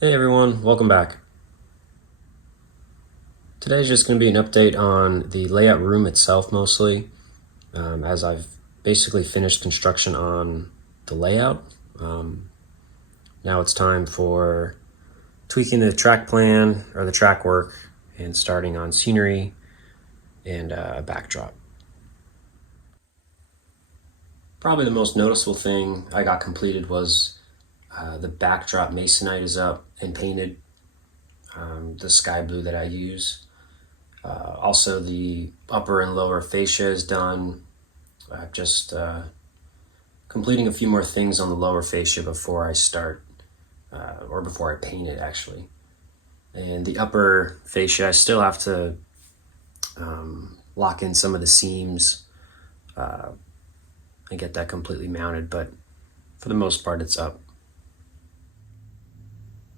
Hey everyone, welcome back. Today's just going to be an update on the layout room itself mostly, as I've basically finished construction on the layout. Um, Now it's time for tweaking the track plan or the track work and starting on scenery and a backdrop. Probably the most noticeable thing I got completed was the backdrop masonite is up and painted, the sky blue that I use. Also, the upper and lower fascia is done. I'm just completing a few more things on the lower fascia before I start, or before I paint it actually. And the upper fascia, I still have to lock in some of the seams and get that completely mounted, but for the most part, it's up.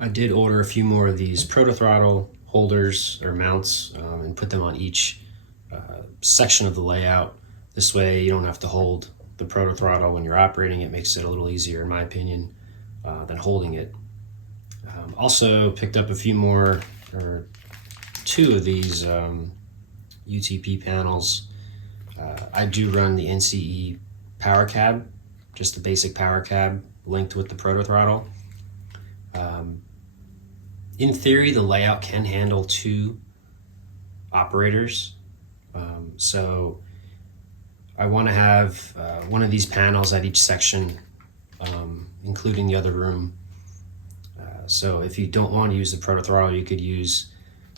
I did order a few more of these proto throttle holders or mounts and put them on each section of the layout. This way, you don't have to hold the proto throttle when you're operating. It makes it a little easier, in my opinion, than holding it. Also, picked up a few more, or two of these UTP panels. I do run the NCE power cab, just the basic power cab linked with the proto throttle. In theory, the layout can handle two operators. So I want to have one of these panels at each section, including the other room. So if you don't want to use the proto throttle, you could use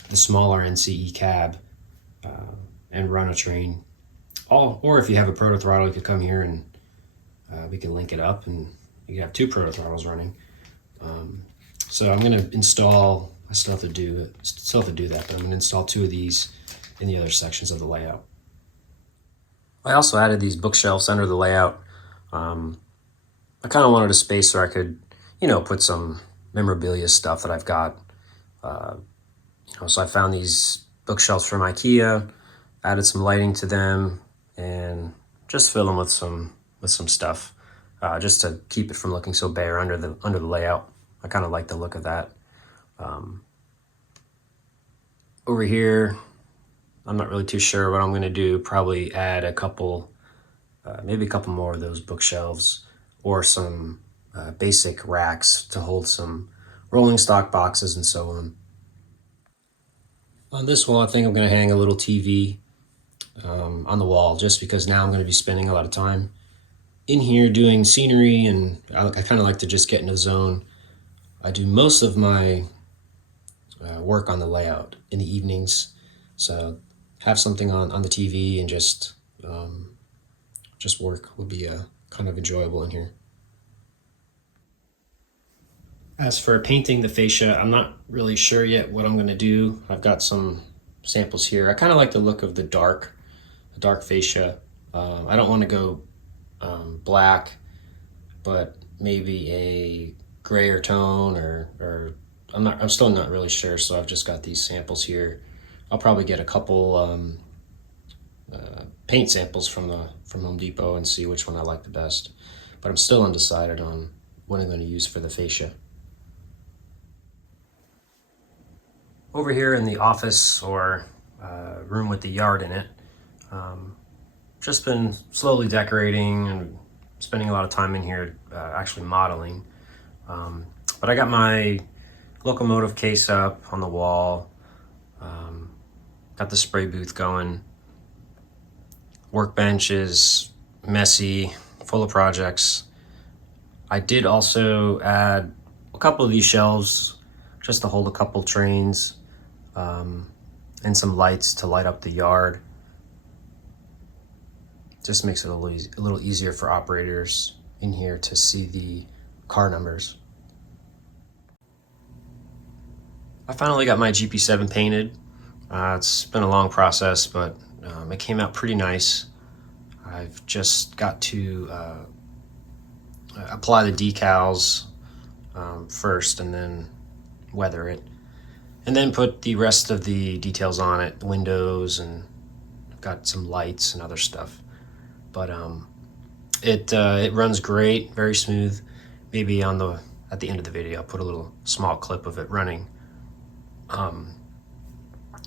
the smaller NCE cab and run a train. Or if you have a proto throttle, you could come here and we can link it up and you can have two proto throttles running. So I'm going to install, I still have to do that, but I'm going to install two of these in the other sections of the layout. I also added these bookshelves under the layout. I kind of wanted a space where I could, put some memorabilia stuff that I've got. So I found these bookshelves from IKEA, added some lighting to them, and just fill them with some stuff, just to keep it from looking so bare under the layout. I kind of like the look of that. Over here, I'm not really too sure what I'm going to do. Probably add maybe a couple more of those bookshelves, or some basic racks to hold some rolling stock boxes and so on. On this wall, I think I'm going to hang a little TV on the wall, just because now I'm going to be spending a lot of time in here doing scenery, and I kind of like to just get in a zone. I do most of my work on the layout in the evenings, so have something on the TV and just work would be kind of enjoyable in here. As for painting the fascia, I'm not really sure yet what I'm going to do. I've got some samples here. I kind of like the look of the dark fascia. I don't want to go black, but maybe a grayer tone, or I'm still not really sure. So I've just got these samples here. I'll probably get a couple paint samples from Home Depot and see which one I like the best. But I'm still undecided on what I'm going to use for the fascia. Over here in the office, or room with the yard in it, just been slowly decorating and spending a lot of time in here actually modeling. But I got my locomotive case up on the wall, got the spray booth going. Workbench is messy, full of projects. I did also add a couple of these shelves just to hold a couple trains, and some lights to light up the yard. Just makes it a little easier for operators in here to see the car numbers. I finally got my GP7 painted. It's been a long process, but it came out pretty nice. I've just got to apply the decals first, and then weather it, and then put the rest of the details on it, the windows, and I've got some lights and other stuff. But it runs great, very smooth. Maybe on the at the end of the video, I'll put a little small clip of it running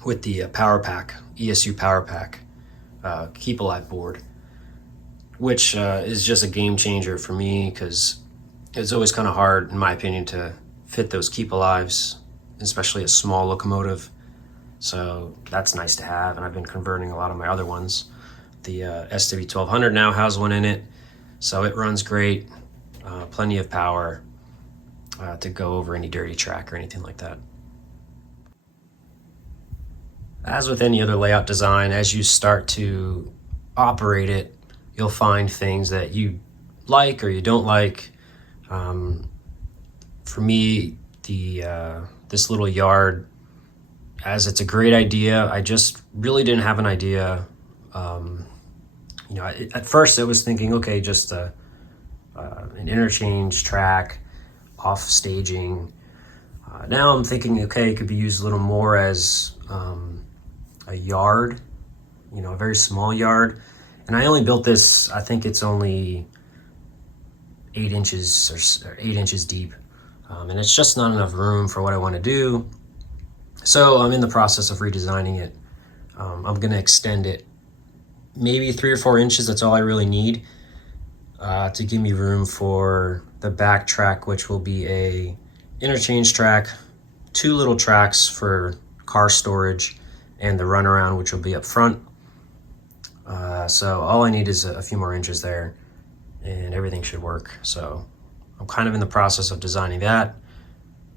with the Power Pack, ESU Power Pack Keep Alive board, which is just a game changer for me because it's always kind of hard, in my opinion, to fit those Keep Alives, especially a small locomotive. So that's nice to have, and I've been converting a lot of my other ones. The SW1200 now has one in it, so it runs great, plenty of power to go over any dirty track or anything like that. As with any other layout design, as you start to operate it, you'll find things that you like or you don't like. For me, this little yard, as it's a great idea, I just really didn't have an idea. At first I was thinking, okay, just an interchange track, off staging. Now I'm thinking, okay, it could be used a little more as a yard, a very small yard. And I only built this, I think it's only 8 inches or 8 inches deep. And it's just not enough room for what I want to do. So I'm in the process of redesigning it. I'm going to extend it maybe 3 or 4 inches. That's all I really need to give me room for the back track, which will be a interchange track, 2 little tracks for car storage, and the runaround, which will be up front. So all I need is a few more inches there, and everything should work. So I'm kind of in the process of designing that,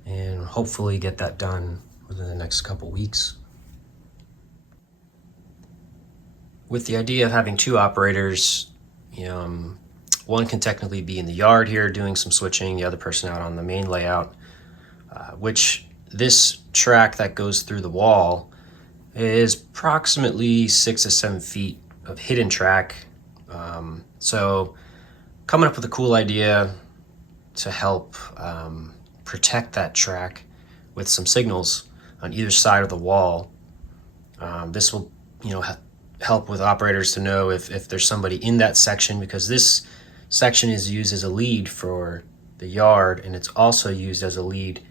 and hopefully get that done within the next couple weeks. With the idea of having 2 operators, one can technically be in the yard here doing some switching, the other person out on the main layout, which this track that goes through the wall is approximately 6 to 7 feet of hidden track. So coming up with a cool idea to help protect that track with some signals on either side of the wall. This will, help with operators to know if there's somebody in that section, because this section is used as a lead for the yard, and it's also used as a lead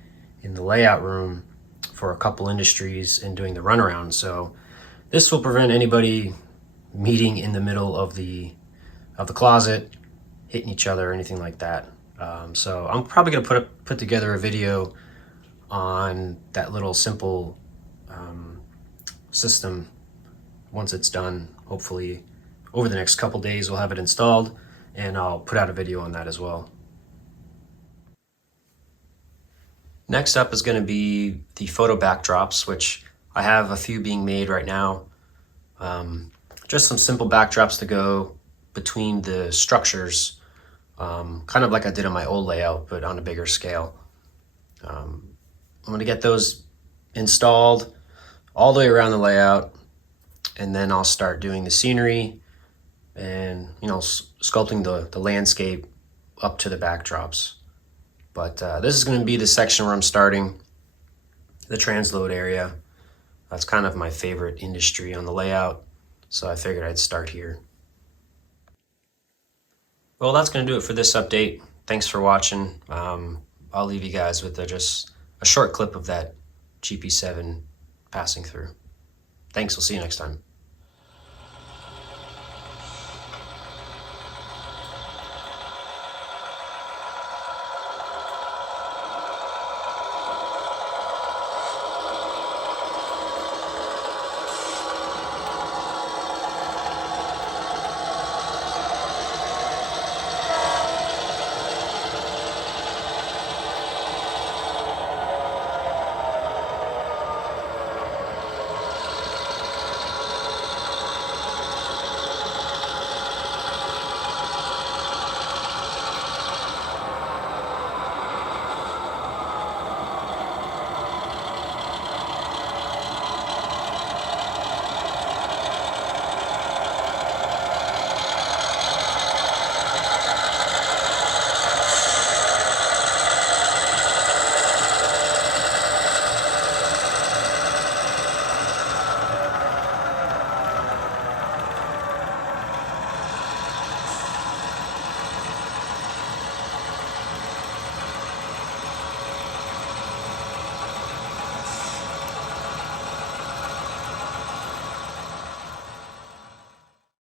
in the layout room for a couple industries and doing the runaround. So this will prevent anybody meeting in the middle of the closet, hitting each other or anything like that. So I'm probably going to put together a video on that little simple system once it's done. Hopefully over the next couple days we'll have it installed, and I'll put out a video on that as well. Next up is going to be the photo backdrops, which I have a few being made right now. Just some simple backdrops to go between the structures, kind of like I did on my old layout, but on a bigger scale. I'm going to get those installed all the way around the layout, and then I'll start doing the scenery and sculpting the landscape up to the backdrops. But this is going to be the section where I'm starting, the transload area. That's kind of my favorite industry on the layout, so I figured I'd start here. Well, that's going to do it for this update. Thanks for watching. I'll leave you guys with just a short clip of that GP7 passing through. Thanks, we'll see you next time.